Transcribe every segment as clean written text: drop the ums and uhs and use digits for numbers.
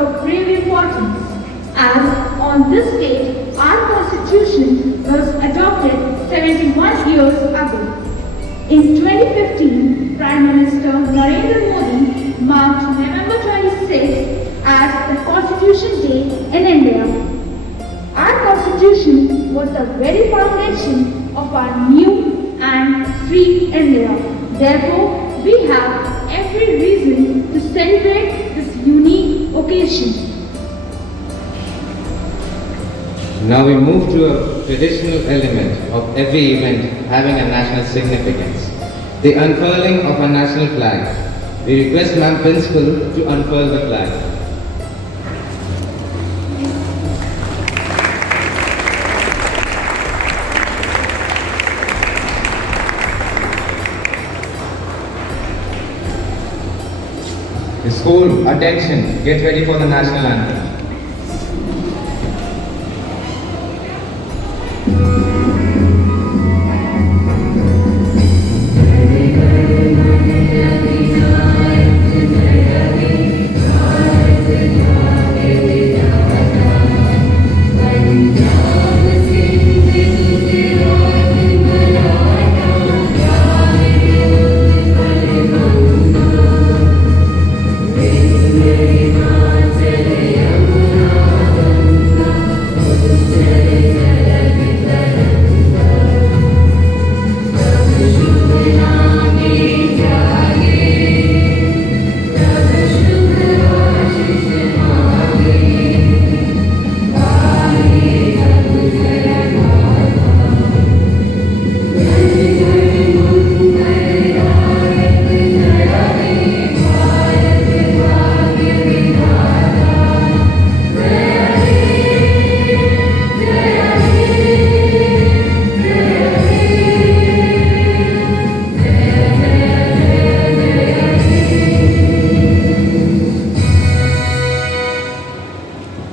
of grave importance, as on this date our Constitution was adopted 71 years ago. In 2015, Prime Minister Narendra Modi marked November 26 as the Constitution Day in India. Our Constitution was the very foundation of our new and free India. Therefore, we have every reason to celebrate this unique occasion. Now we move to a traditional element of every event having a national significance, the unfurling of our national flag. We request Ma'am Principal to unfurl the flag. School, attention, get ready for the national anthem.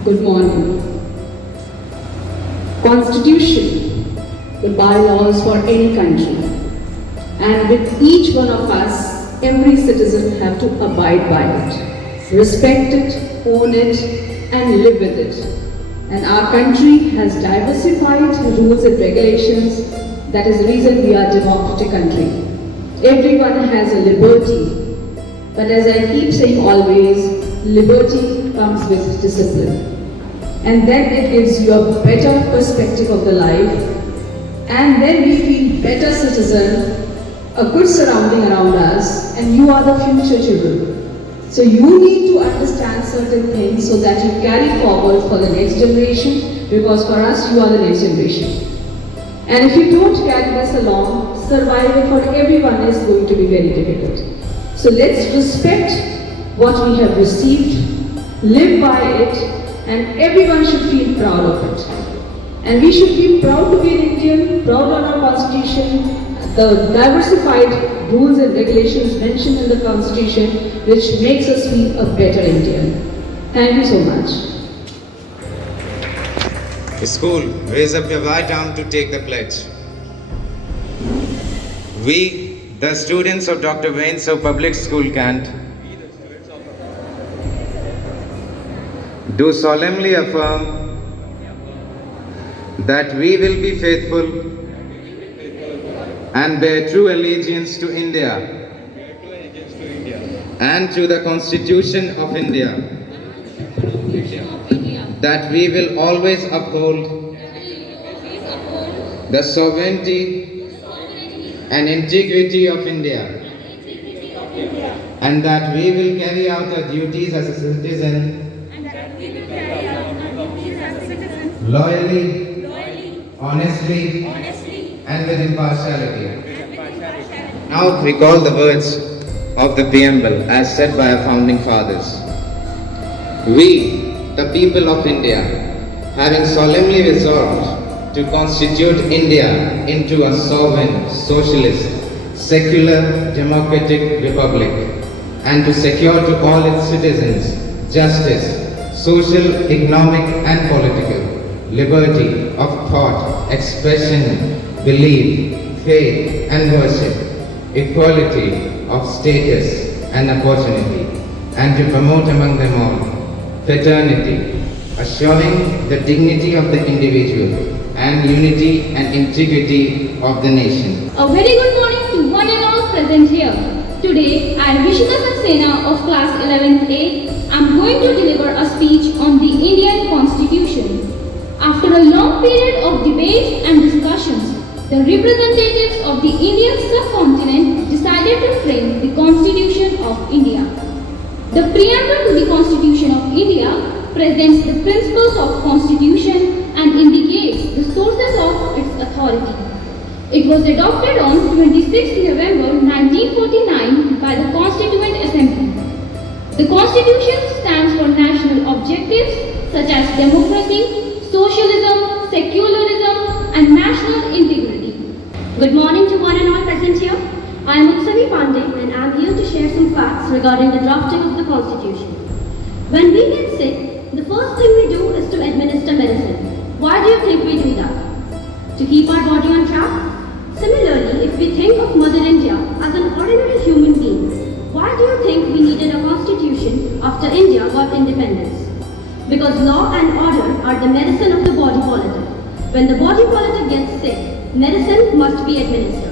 Good morning. Constitution, the bylaws for any country. And with each one of us, every citizen have to abide by it, respect it, own it, and live with it. And our country has diversified rules and regulations. That is the reason we are a democratic country. Everyone has a liberty. But as I keep saying always, liberty comes with discipline. And then it gives you a better perspective of the life, and then we feel better citizen, a good surrounding around us, and you are the future children. So you need to understand certain things so that you carry forward for the next generation, because for us you are the next generation. And if you don't carry this along, survival for everyone is going to be very difficult. So let's respect what we have received, live by it, and everyone should feel proud of it. And we should be proud to be an Indian, proud on our Constitution, the diversified rules and regulations mentioned in the Constitution, which makes us feel a better Indian. Thank you so much. School, raise up your right arm to take the pledge. We, the students of Dr. Wayne Public School, Kant, do solemnly affirm that we will be faithful and bear true allegiance to India and to the Constitution of India, that we will always uphold the sovereignty and integrity of India, and that we will carry out our duties as a citizen loyally, honestly, and with impartiality. Now recall the words of the preamble as said by our founding fathers. We, the people of India, having solemnly resolved to constitute India into a sovereign, socialist, secular, democratic republic, and to secure to all its citizens justice, social, economic, and political, liberty of thought, expression, belief, faith, and worship, equality of status and opportunity, and to promote among them all fraternity, assuring the dignity of the individual and unity and integrity of the nation. A very good morning to one and all present here. Today, I am Vishika Saxena of class 11A. I am going to deliver a speech on the Indian Constitution. After a long period of debates and discussions, the representatives of the Indian subcontinent decided to frame the Constitution of India. The preamble to the Constitution of India presents the principles of Constitution and indicates the sources of its authority. It was adopted on 26 November 1949 by the Constituent Assembly. The Constitution stands for national objectives such as democracy, socialism, secularism, and national integrity. Good morning to one and all present here. I am Utsavi Pandey and I am here to share some facts regarding the drafting of the Constitution. When we get sick, the first thing we do is to administer medicine. Why do you think we do that? To keep our body on track? Similarly, if we think of Mother India as an ordinary human being, why do you think we needed a constitution after India got independence? Because law and order are the medicine of the body politic. When the body politic gets sick, medicine must be administered.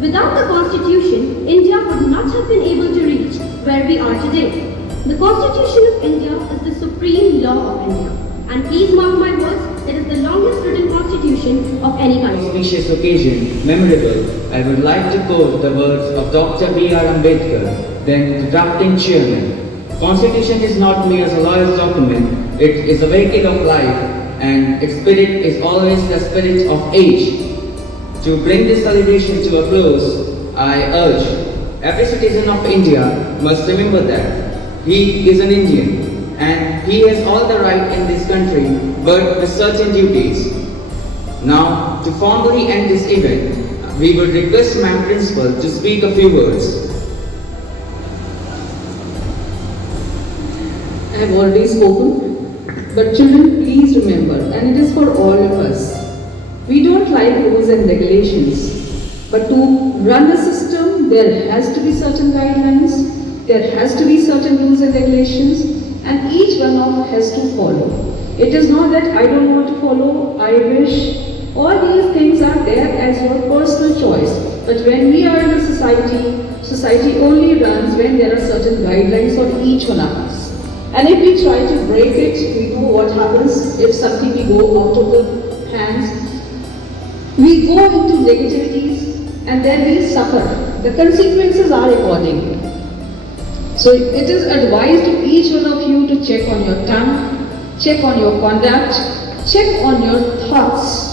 Without the constitution, India would not have been able to reach where we are today. The Constitution of India is the supreme law of India. And please mark my words, it is the longest written constitution of any country. Auspicious occasion, memorable, I would like to quote the words of Dr. B.R. Ambedkar, then the drafting chairman. Constitution is not mere as a lawyer's document, it is a vehicle of life, and its spirit is always the spirit of age. To bring this celebration to a close, I urge every citizen of India must remember that he is an Indian and he has all the right in this country but with certain duties. Now, to formally end this event, we would request Ma'am Principal to speak a few words. I have already spoken, but children, please remember, and it is for all of us. We don't like rules and regulations, but to run the system, there has to be certain guidelines, there has to be certain rules and regulations, and each one of us has to follow. It is not that I don't want to follow, I wish. All these things are there as your personal choice. But when we are in a society only runs when there are certain guidelines for each one of us. And if we try to break it, we know what happens if something we go out of the hands. We go into negativities and then we suffer. The consequences are according. So it is advised to each one of you to check on your tongue, check on your conduct, check on your thoughts.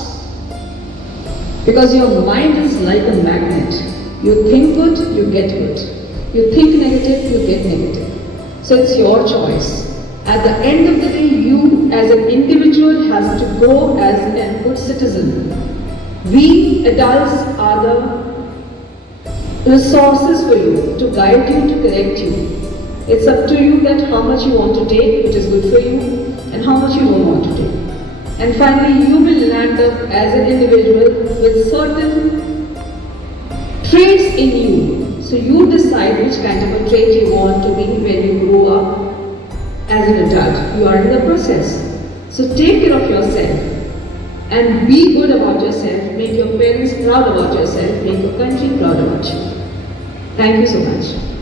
Because your mind is like a magnet. You think good, you get good. You think negative, you get negative. So it's your choice. At the end of the day, you as an individual has to go as a good citizen. We adults are the resources for you, to guide you, to correct you. It's up to you that how much you want to take, which is good for you, and how much you don't want to take. And finally, you will land up as an individual with certain traits in you. So you decide which kind of a trait you want to be when you grow up as an adult. You are in the process. So take care of yourself. And be good about yourself, make your parents proud about yourself, make your country proud about you. Thank you so much.